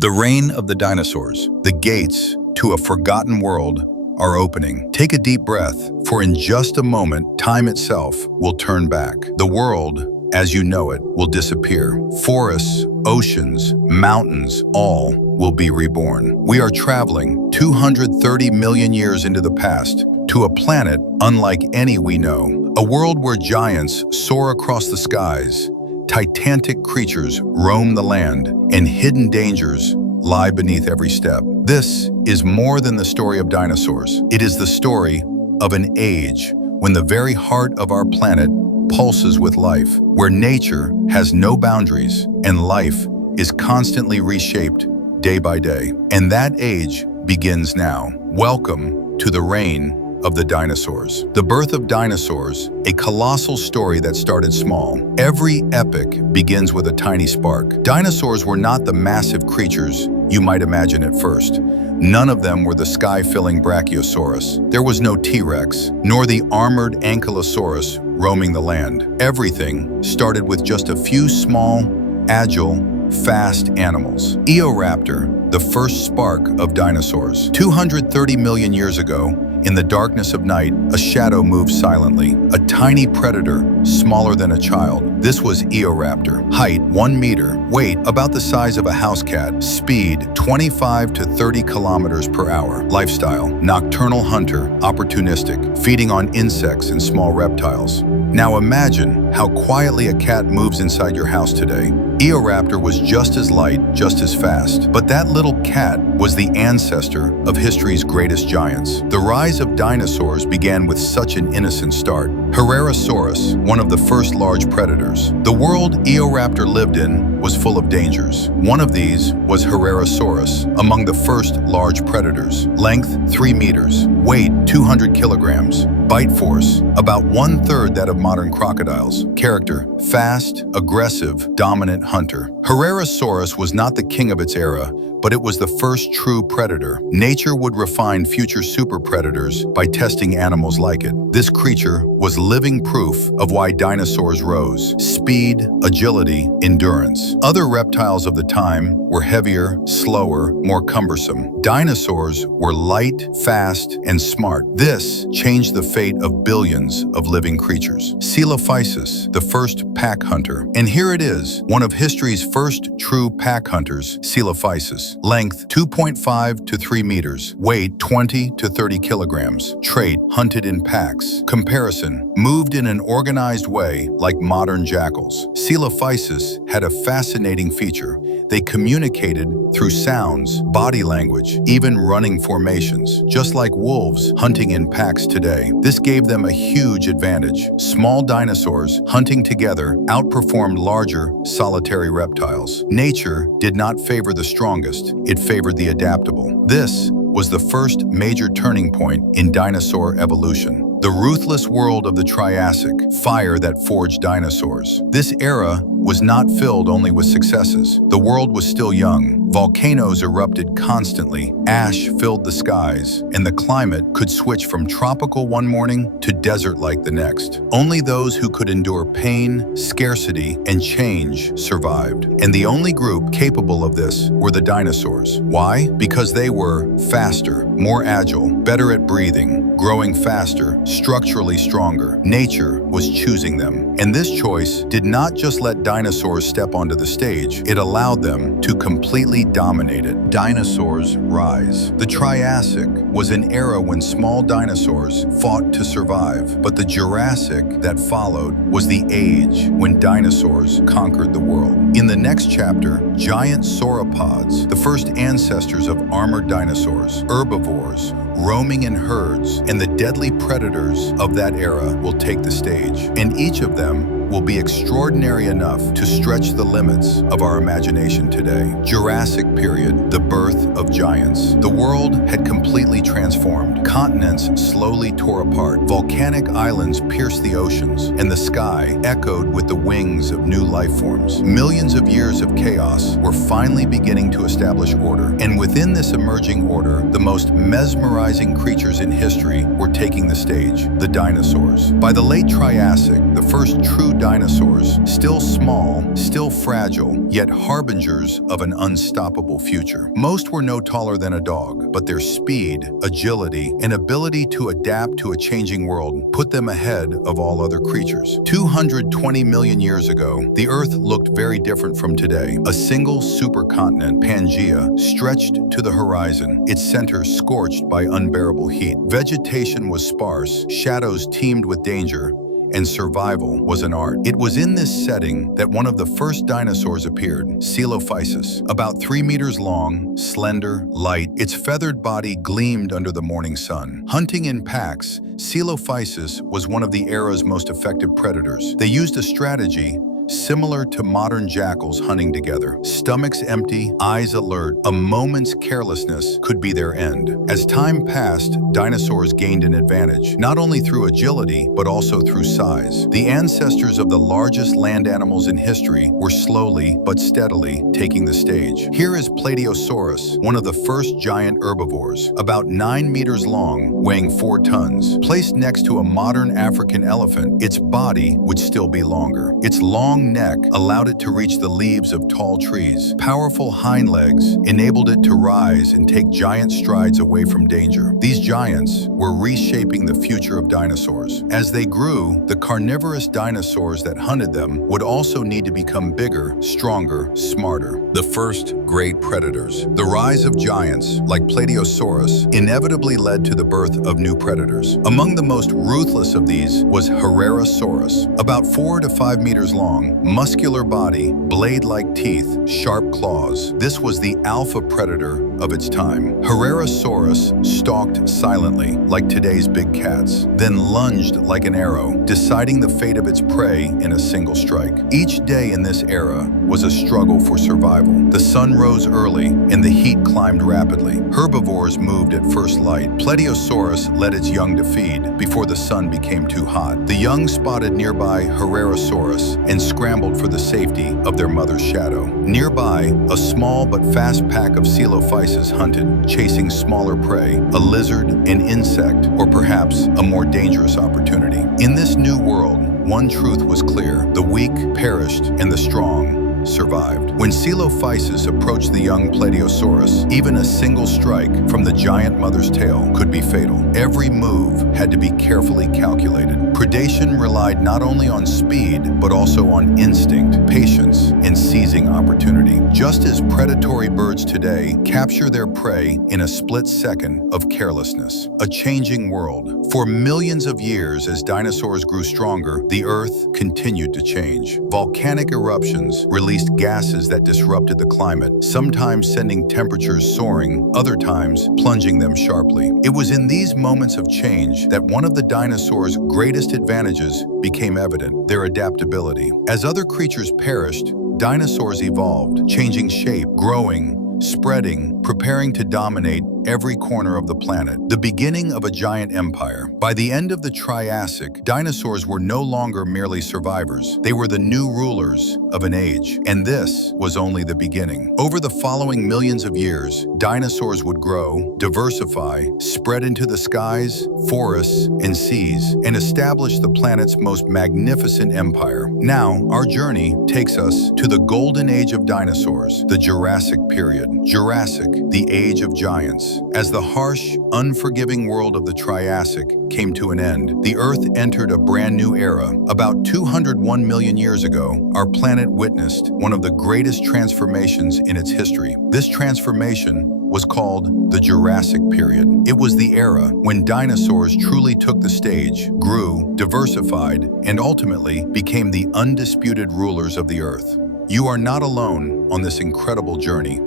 The reign of the dinosaurs, the gates to a forgotten world, are opening. Take a deep breath, for in just a moment, time itself will turn back. The world, as you know it, will disappear. Forests, oceans, mountains, all will be reborn. We are traveling 230 million years into the past to a planet unlike any we know. A world where giants soar across the skies, titanic creatures roam the land, and hidden dangers lie beneath every step. This is more than the story of dinosaurs. It is the story of an age when the very heart of our planet pulses with life, where nature has no boundaries and life is constantly reshaped day by day. And that age begins now. Welcome to the reign of the dinosaurs. The birth of dinosaurs, a colossal story that started small. Every epic begins with a tiny spark. Dinosaurs were not the massive creatures you might imagine at first. None of them were the sky-filling Brachiosaurus. There was no T-Rex, nor the armored Ankylosaurus roaming the land. Everything started with just a few small, agile, fast animals. Eoraptor, the first spark of dinosaurs. 230 million years ago, in the darkness of night, a shadow moved silently. A tiny predator, smaller than a child. This was Eoraptor. Height, 1 meter. Weight, about the size of a house cat. Speed, 25 to 30 kilometers per hour. Lifestyle, nocturnal hunter, opportunistic, feeding on insects and small reptiles. Now imagine how quietly a cat moves inside your house today. Eoraptor was just as light, just as fast. But that little cat was the ancestor of history's greatest giants. The rise of dinosaurs began with such an innocent start. Herrerasaurus, one of the first large predators. The world Eoraptor lived in was full of dangers. One of these was Herrerasaurus, among the first large predators. Length, 3 meters. Weight, 200 kilograms. Bite force, about 1/3 that of modern crocodiles. Character, fast, aggressive, dominant hunter. Herrerasaurus was not the king of its era, but it was the first true predator. Nature would refine future super predators by testing animals like it. This creature was living proof of why dinosaurs rose: speed, agility, endurance. Other reptiles of the time were heavier, slower, more cumbersome. Dinosaurs were light, fast, and smart. This changed the fate of billions of living creatures. Coelophysis, the first pack hunter. And here it is, one of history's first true pack hunters, Coelophysis. Length, 2.5 to 3 meters. Weight, 20 to 30 kilograms. Trait, hunted in packs. Comparison, moved in an organized way like modern jackals. Coelophysis had a fascinating feature. They communicated through sounds, body language, even running formations, just like wolves hunting in packs today. This gave them a huge advantage. Small dinosaurs hunting together outperformed larger, solitary reptiles. Nature did not favor the strongest, it favored the adaptable. This was the first major turning point in dinosaur evolution. The ruthless world of the Triassic, fire that forged dinosaurs. This era was not filled only with successes. The world was still young. Volcanoes erupted constantly, ash filled the skies, and the climate could switch from tropical one morning to desert-like the next. Only those who could endure pain, scarcity, and change survived. And the only group capable of this were the dinosaurs. Why? Because they were faster, more agile, better at breathing, growing faster, structurally stronger. Nature was choosing them. And this choice did not just let dinosaurs step onto the stage, it allowed them to completely dominate it. Dinosaurs rise. The Triassic was an era when small dinosaurs fought to survive, but the Jurassic that followed was the age when dinosaurs conquered the world. In the next chapter, giant sauropods, the first ancestors of armored dinosaurs, herbivores, roaming in herds, and the deadly predators of that era will take the stage. And each of them will be extraordinary enough to stretch the limits of our imagination today. Jurassic period, the birth of giants. The world had completely transformed. Continents slowly tore apart. Volcanic islands pierced the oceans, and the sky echoed with the wings of new life forms. Millions of years of chaos were finally beginning to establish order. And within this emerging order, the most mesmerizing creatures in history were taking the stage, the dinosaurs. By the late Triassic, the first true dinosaurs, still small, still fragile, yet harbingers of an unstoppable future. Most were no taller than a dog, but their speed, agility, and ability to adapt to a changing world put them ahead of all other creatures. 220 million years ago, the Earth looked very different from today. A single supercontinent, Pangaea, stretched to the horizon, its center scorched by unbearable heat. Vegetation was sparse, shadows teemed with danger, and survival was an art. It was in this setting that one of the first dinosaurs appeared, Coelophysis. About 3 meters long, slender, light, its feathered body gleamed under the morning sun. Hunting in packs, Coelophysis was one of the era's most effective predators. They used a strategy similar to modern jackals hunting together. Stomachs empty, eyes alert, a moment's carelessness could be their end. As time passed, dinosaurs gained an advantage, not only through agility, but also through size. The ancestors of the largest land animals in history were slowly but steadily taking the stage. Here is Plateosaurus, one of the first giant herbivores, about 9 meters long, weighing 4 tons. Placed next to a modern African elephant, its body would still be longer. Its long neck allowed it to reach the leaves of tall trees. Powerful hind legs enabled it to rise and take giant strides away from danger. These giants were reshaping the future of dinosaurs. As they grew, the carnivorous dinosaurs that hunted them would also need to become bigger, stronger, smarter. The first great predators. The rise of giants, like Plateosaurus, inevitably led to the birth of new predators. Among the most ruthless of these was Herrerasaurus, about 4 to 5 meters long, muscular body, blade-like teeth, sharp claws. This was the alpha predator of its time. Herrerasaurus stalked silently, like today's big cats, then lunged like an arrow, deciding the fate of its prey in a single strike. Each day in this era was a struggle for survival. The sun rose early, and the heat climbed rapidly. Herbivores moved at first light. Plateosaurus led its young to feed before the sun became too hot. The young spotted nearby Herrerasaurus and scrambled for the safety of their mother's shadow. Nearby, a small but fast pack of Coelophysis hunted, chasing smaller prey, a lizard, an insect, or perhaps a more dangerous opportunity. In this new world, one truth was clear: the weak perished and the strong survived. When Coelophysis approached the young Plateosaurus, even a single strike from the giant mother's tail could be fatal. Every move had to be carefully calculated. Predation relied not only on speed, but also on instinct, patience, and seizing opportunity. Just as predatory birds today capture their prey in a split second of carelessness. A changing world. For millions of years, as dinosaurs grew stronger, the Earth continued to change. Volcanic eruptions released gases that disrupted the climate, sometimes sending temperatures soaring, other times plunging them sharply. It was in these moments of change that one of the dinosaurs' greatest advantages became evident: their adaptability. As other creatures perished, dinosaurs evolved, changing shape, growing, spreading, preparing to dominate every corner of the planet. The beginning of a giant empire. By the end of the Triassic, dinosaurs were no longer merely survivors. They were the new rulers of an age. And this was only the beginning. Over the following millions of years, dinosaurs would grow, diversify, spread into the skies, forests, and seas, and establish the planet's most magnificent empire. Now, our journey takes us to the golden age of dinosaurs, the Jurassic period. Jurassic, the age of giants. As the harsh, unforgiving world of the Triassic came to an end, the Earth entered a brand new era. About 201 million years ago, our planet witnessed one of the greatest transformations in its history. This transformation was called the Jurassic period. It was the era when dinosaurs truly took the stage, grew, diversified, and ultimately became the undisputed rulers of the Earth. You are not alone on this incredible journey.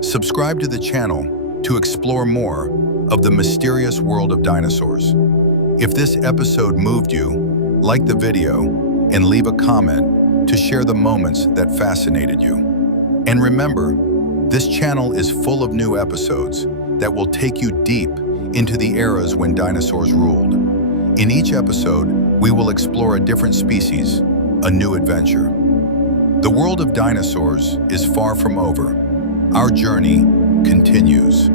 Subscribe to the channel to explore more of the mysterious world of dinosaurs. If this episode moved you, like the video and leave a comment to share the moments that fascinated you. And remember, this channel is full of new episodes that will take you deep into the eras when dinosaurs ruled. In each episode, we will explore a different species, a new adventure. The world of dinosaurs is far from over. Our journey continues.